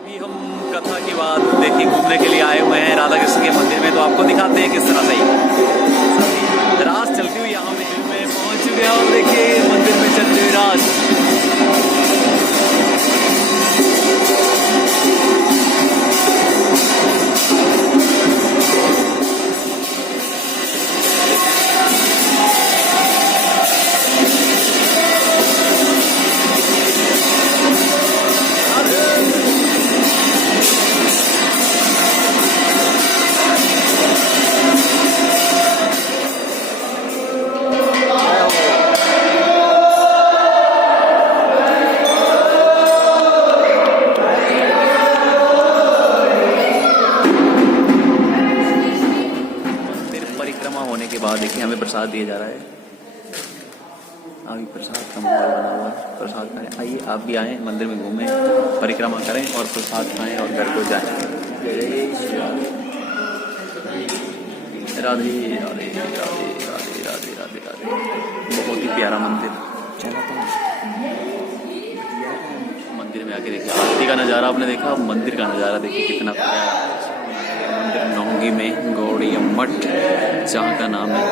अभी हम कथा के बाद देखिए घूमने के लिए आए हुए हैं राधा कृष्ण के मंदिर में, तो आपको दिखाते हैं किस तरह से रास चलती हुई यहाँ मंदिर में पहुँच चुके हैं और देखिए मंदिर में चलते हुए रास। परिक्रमा होने के बाद देखिए हमें प्रसाद दिया जा रहा है। अभी प्रसाद का माहौल बना हुआ है, प्रसाद खाएं। आइए आप भी आएँ, मंदिर में घूमें, परिक्रमा करें और प्रसाद खाएं और घर को जाएं। जय श्री राधे राधे राधे राधे राधे राधे राधे। बहुत ही प्यारा मंदिर, मंदिर में आके देखिए आरती का नज़ारा आपने देखा, मंदिर का नज़ारा देखिए कितना प्यारा। मंदिर नौंगी में गौड़िया मठ जहाँ का नाम है।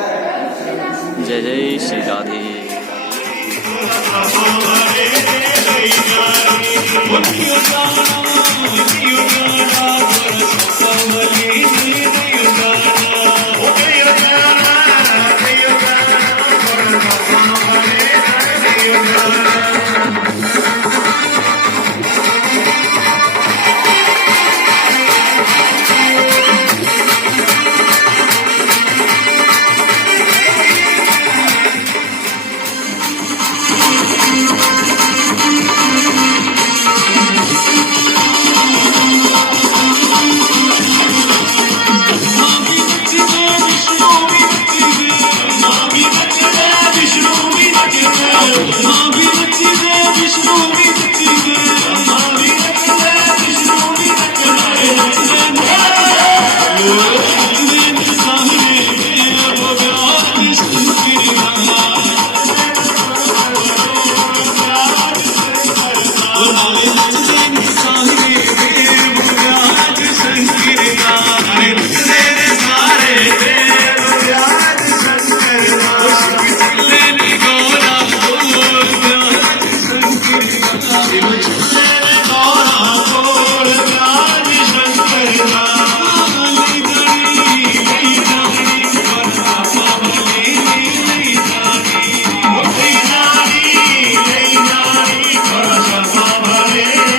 जय जय श्री राधे। Hare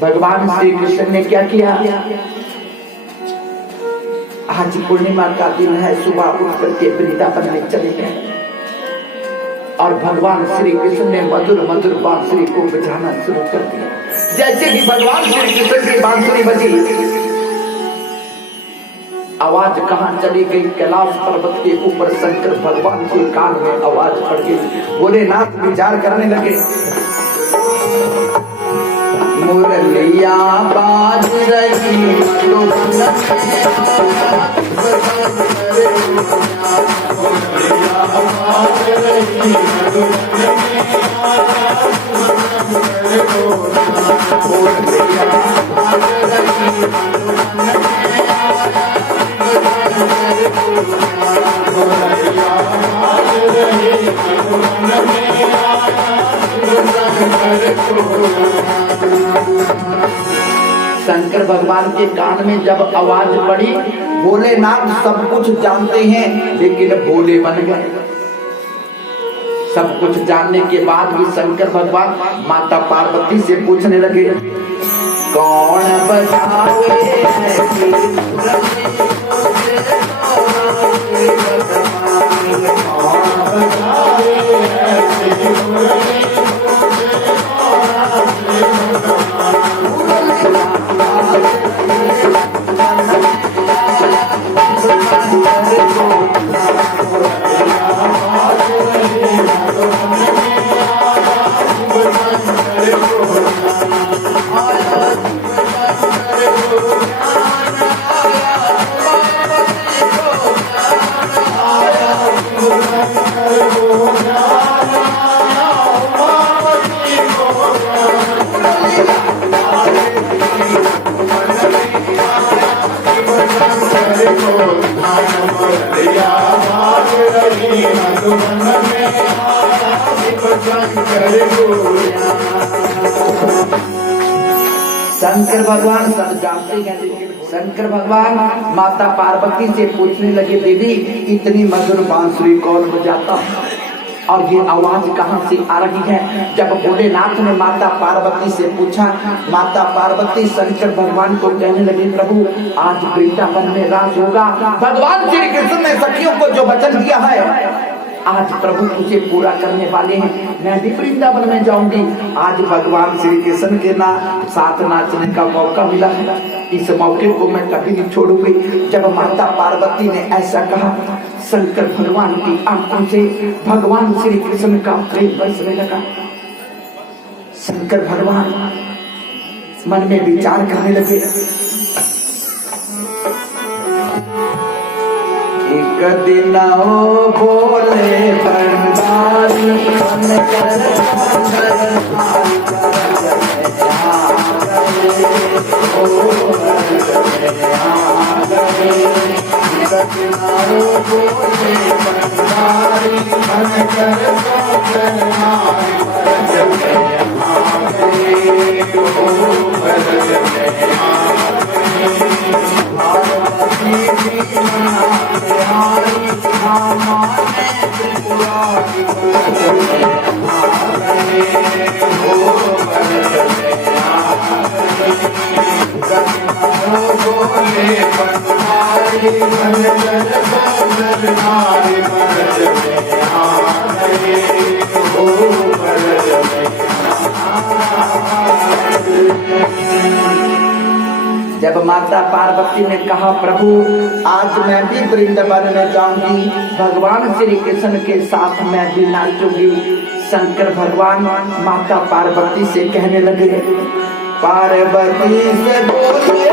भगवान श्री कृष्ण ने क्या किया? आज पूर्णिमा का दिन है, सुबह उठ करके वृंदावन में चले गए और भगवान श्री कृष्ण ने मधुर मधुर बांसुरी को बजाना शुरू कर दिया। जैसे कि भगवान श्री कृष्ण की बांसुरी बजी, आवाज कहां चली गई? कैलाश पर्वत के ऊपर शंकर भगवान के कान में आवाज पड़ गई। भोलेनाथ विचार करने लगे, मुरलिया बाज रही शंकर भगवान के कान में जब आवाज पड़ी, भोलेनाथ सब कुछ जानते हैं लेकिन भोले बन गए। सब कुछ जानने के बाद भी शंकर भगवान माता पार्वती से पूछने लगे, कौन बजावे शंकर भगवान सब जानते हैं। शंकर भगवान माता पार्वती से पूछने लगे, देवी इतनी मधुर बांसुरी कौन बजाता और ये आवाज कहाँ से आ रही है? जब भोलेनाथ ने माता पार्वती से पूछा, माता पार्वती शंकर भगवान को कहने लगी, प्रभु आज वृंदावन में राज होगा। भगवान श्री कृष्ण ने सखियों को जो वचन दिया है आज प्रभु उसे पूरा करने वाले हैं। मैं भी वृंदावन में जाऊंगी। आज भगवान श्री कृष्ण के साथ नाचने का मौका मिला है, इस मौके को मैं कभी नहीं छोड़ूंगी। जब माता पार्वती ने ऐसा कहा, शंकर भगवान की आंखों से भगवान श्री कृष्ण का प्रेम बरसने लगा। शंकर भगवान मन में विचार करने लगे, एक दिन भोले भंडारी जब माता पार्वती ने कहा, प्रभु आज मैं भी वृंदावन में जाऊंगी, भगवान श्री कृष्ण के साथ मैं भी नाचूंगी। शंकर भगवान माता पार्वती से कहने लगे, पार्वती से बोले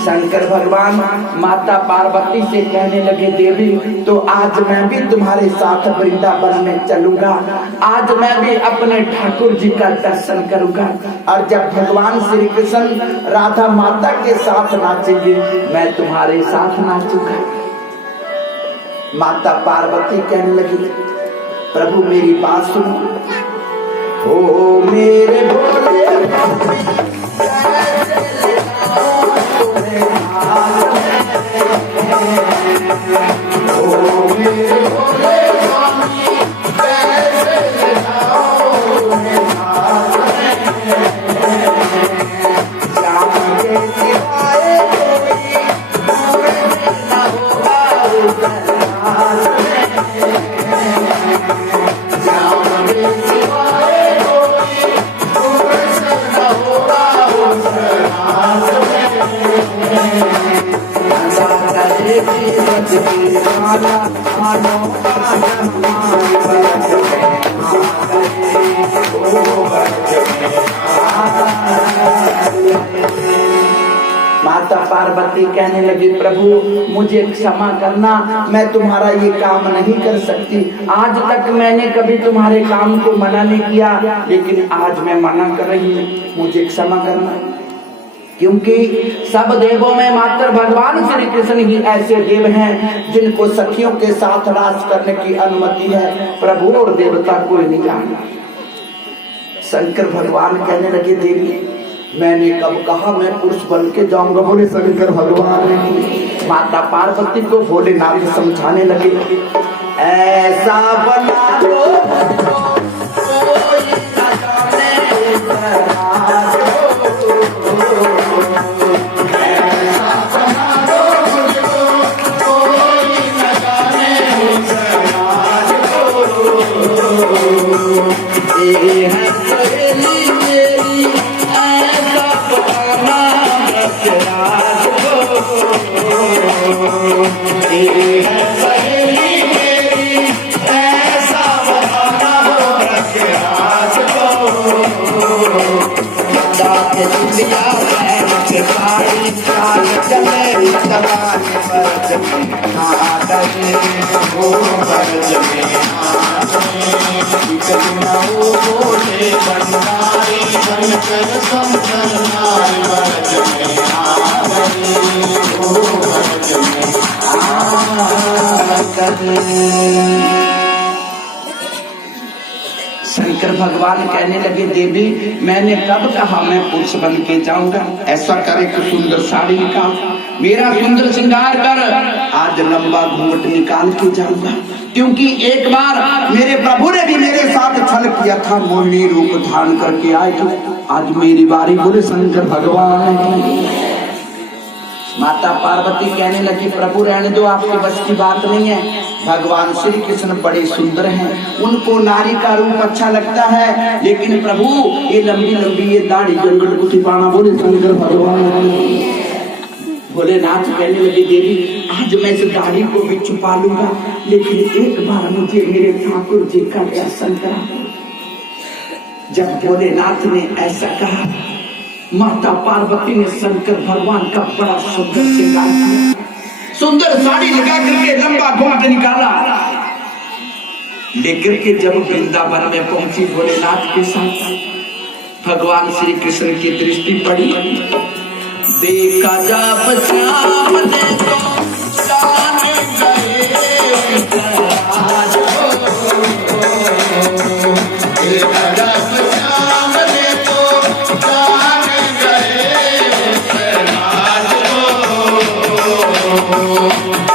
शंकर भगवान माता पार्वती से कहने लगे, देवी तो आज मैं भी तुम्हारे साथ वृंदावन में चलूंगा। आज मैं भी अपने ठाकुर जी का दर्शन करूंगा और जब भगवान श्री कृष्ण राधा माता के साथ नाचेंगे मैं तुम्हारे साथ नाचूंगा। माता पार्वती कहने लगी, प्रभु मेरी बात सुनो। ओ मेरे भोले माता पार्वती कहने लगी, प्रभु मुझे क्षमा करना, मैं तुम्हारा ये काम नहीं कर सकती। आज तक मैंने कभी तुम्हारे काम को मना नहीं किया, लेकिन आज मैं मना कर रही हूँ, मुझे क्षमा करना। क्योंकि सब देवों में मात्र भगवान श्री कृष्ण ही ऐसे देव हैं जिनको सखियों के साथ रास करने की अनुमति है। प्रभु और देवता कोई नहीं जानता। शंकर भगवान कहने लगे, देवी मैंने कब कहा मैं पुरुष बन के जाऊंगा? बोले शंकर भगवान ने माता पार्वती को भोलेनाथ समझाने लगे, ऐसा बना लो ये है सहेली मेरी ऐसा बताना रसराज को, ये है सहेली मेरी ऐसा बताना रसराज को। के दुनिया में सारी चाल चले तबाह पर जमे आदमी वो पर जमे आदमी कतना वो बोले बनवारी बनकर संसरनारी पर जमे आदमी वो पर जमे आदमी। शंकर भगवान कहने लगे देवी मैंने कब कहा मैं पुरुष बन के जाऊंगा, ऐसा कर एक सुंदर साड़ी निकाल, मेरा सुंदर श्रृंगार कर, आज लंबा घूंघट निकाल के जाऊंगा, क्योंकि एक बार मेरे प्रभु ने भी मेरे साथ छल किया था, मोहिनी रूप धारण करके आए थे, आज मेरी बारी। बोले शंकर भगवान। माता पार्वती कहने लगी प्रभु रहने दो, आपके बस की बात नहीं है। भगवान श्री कृष्ण बड़े सुंदर हैं, उनको नारी का रूप अच्छा लगता है, लेकिन प्रभु ये लंबी लंबी ये दाढ़ी जंगल को छिपाना। बोले शंकर भगवान। भोलेनाथ कहने लगे देवी आज मैं इस दाढ़ी को भी छुपा लूंगा, लेकिन एक बार मुझे मेरे ठाकुर जी का दर्शन करा। जब भोलेनाथ ने ऐसा कहा, माता पार्वती ने शंकर भगवान का बड़ा सुंदर श्रृंगार किया, सुंदर साड़ी लगा करके लंबा घूंघट निकाला, लेकर के जब वृंदावन में पहुंची भोलेनाथ के साथ, भगवान श्री कृष्ण की दृष्टि पड़ी, देखा जब श्याम ने तो जाने गए आज हो, देखा जब श्याम ने तो जाने गए आज हो,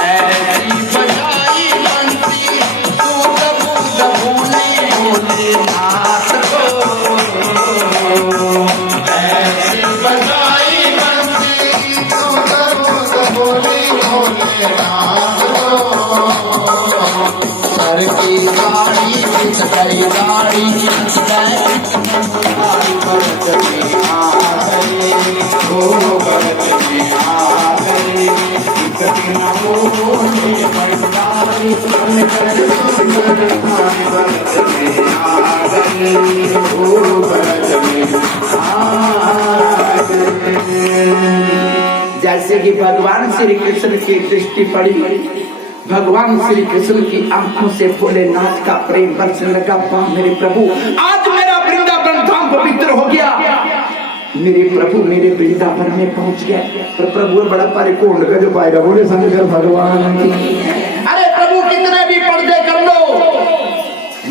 ऐसी बजाई बंसी दूध बूंद भोले भोलेनाथ को, ऐसी बजाई बंसी दूध बूंद भोले भोलेनाथ को, सर की गाड़ी बिछ गई गाड़ी भरत में आ गए, हो भरत में आ गए, कितना बोले भंडारी भरत में आ गए, हो भरत में आ गए। जैसे कि भगवान श्री कृष्ण की दृष्टि पड़ी, भगवान श्री कृष्ण की आंखों से भोलेनाथ का प्रेम बरसने लगा। मेरे प्रभु आज मेरा वृंदावन धाम पवित्र हो गया, मेरे प्रभु मेरे वृंदावन में पहुंच गया। पर प्रभु बड़ा परिपूर्ण का जो पाएगा। बोले शंकर भगवान। अरे प्रभु कितने भी पर्दे कर लो,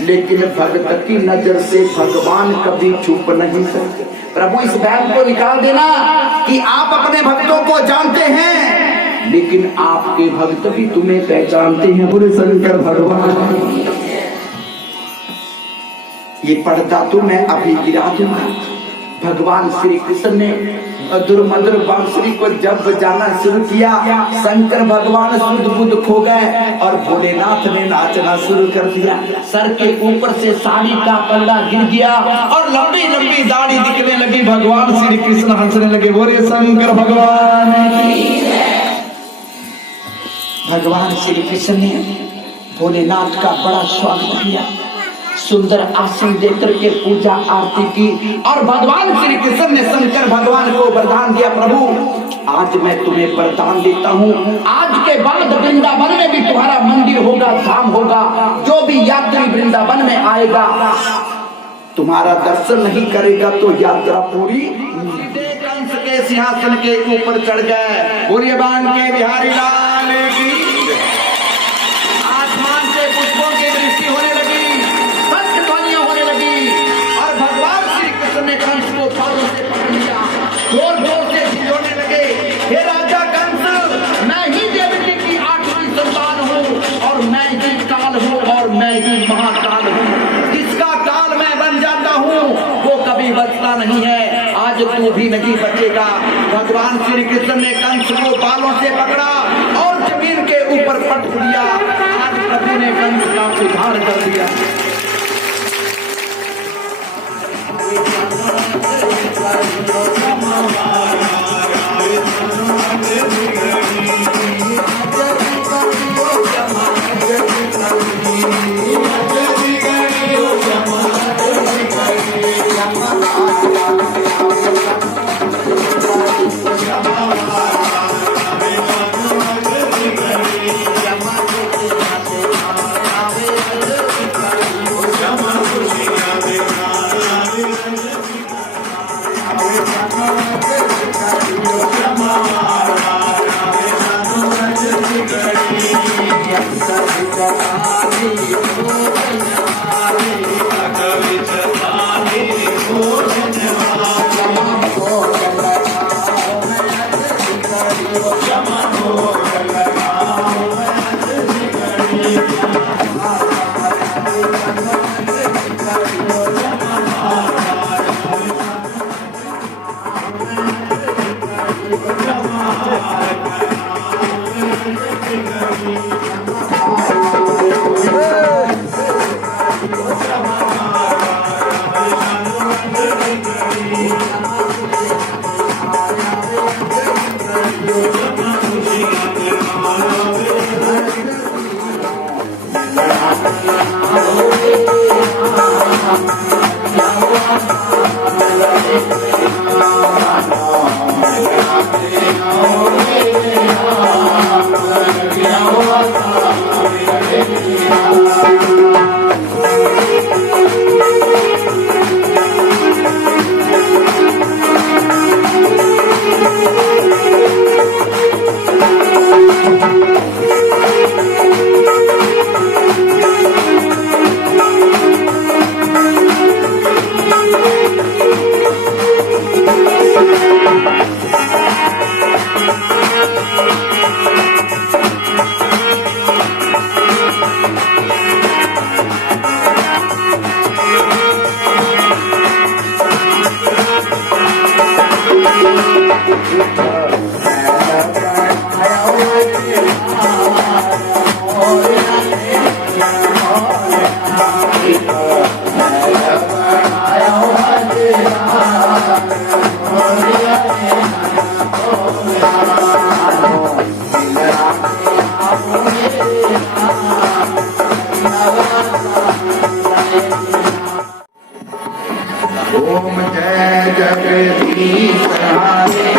लेकिन भक्त की नजर से भगवान कभी छुप नहीं सकते। प्रभु इस बैग को निकाल देना कि आप अपने भक्तों को जानते हैं, लेकिन आपके भक्त भी तुम्हें पहचानते हैं। बोले शंकर भगवान। ये पर्दा तो मैं अभी गिरा दूंगा। भगवान श्री कृष्ण ने मधुर मधुर बांसुरी को जब बजाना शुरू किया, शंकर भगवान सुध बुध खो गए और भोलेनाथ ने नाचना शुरू कर दिया। सर के ऊपर से साड़ी का पल्ला गिर गया और लंबी लंबी दाढ़ी दिखने लगी। भगवान श्री कृष्ण हंसने लगे। बोले शंकर भगवान। भगवान श्री कृष्ण ने भोलेनाथ का बड़ा स्वागत किया, सुंदर आसन देकर के पूजा आरती की और भगवान श्री कृष्ण ने शंकर भगवान को वरदान दिया, प्रभु आज मैं तुम्हें वरदान देता हूँ, आज के बाद वृंदावन में भी तुम्हारा मंदिर होगा, धाम होगा। जो भी यात्री वृंदावन में आएगा तुम्हारा दर्शन नहीं करेगा तो यात्रा पूरी। कंस के सिंहासन के ऊपर चढ़ गए। बोलिए बाण के बिहारी लाल की। आसमान से पुष्पों की दृष्टि होने लगी, संत ध्वनियां होने लगी और भगवान श्री कृष्ण ने कंस को पालों से पकड़ लिया, जोर जोर से खिलौने लगे। हे राजा कंस, मैं ही देवी जी की 8वीं संतान हूँ और मैं ही काल हूँ और मैं ही महाकाल हूँ। जिसका काल मैं बन जाता हूँ वो कभी बचता नहीं है। आज तू भी नहीं बचेगा। भगवान श्री कृष्ण ने कंस को बालों से पकड़ा और जमीन के ऊपर पटक दिया। आज प्रभु ने कंस का उद्धार कर दिया। ओम जय जगदीश हरे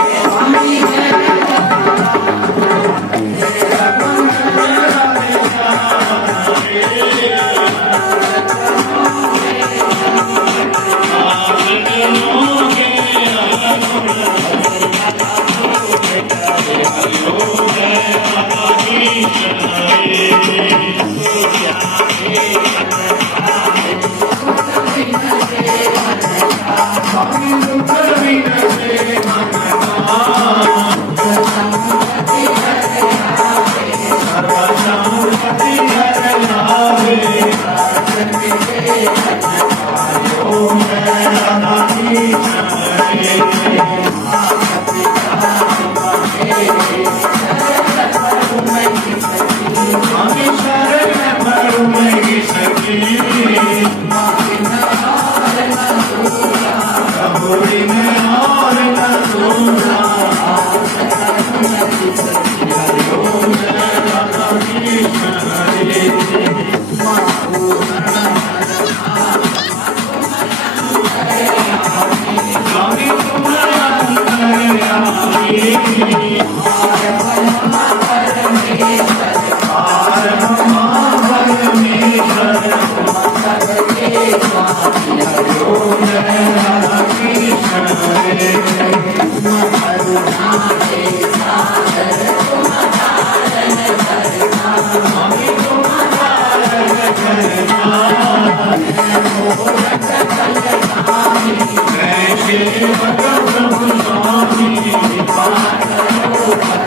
Thank you.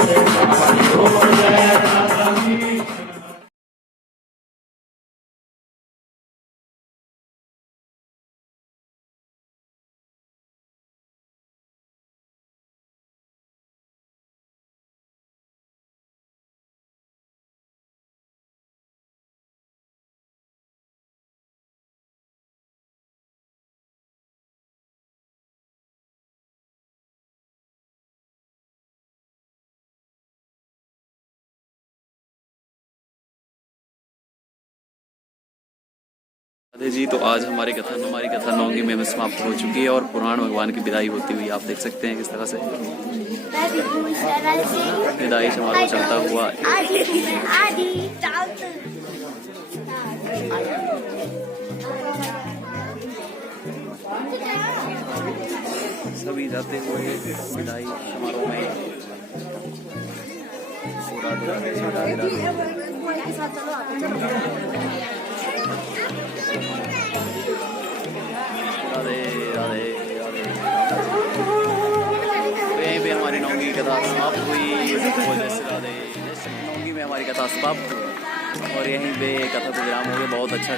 राधे जी, तो आज हमारी कथा नौंगी में समाप्त हो चुकी है और पुराण भगवान की विदाई होती हुई आप देख सकते हैं किस तरह से विदाई समारोह चलता हुआ। सभी जाते हुए विदाई समारोह में राधे राधे राधे। तो यहीं पे हमारी नौंगी की कथा समाप्त हुई। राधे नौंगी में हमारी कथा समाप्त हुई और यहीं पे कथा को विराम हो गया। बहुत अच्छा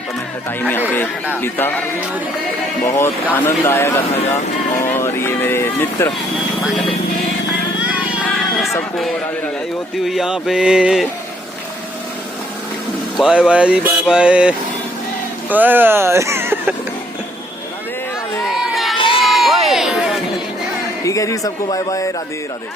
टाइम यहाँ पे बीता, बहुत आनंद आया कथा का। और ये मेरे मित्र सबको राधे राधे होती हुई यहाँ पे। बाय बाय जी, bye bye bye bye. Radhe Radhe. ठीक है जी, सबको बाय बाय, राधे राधे।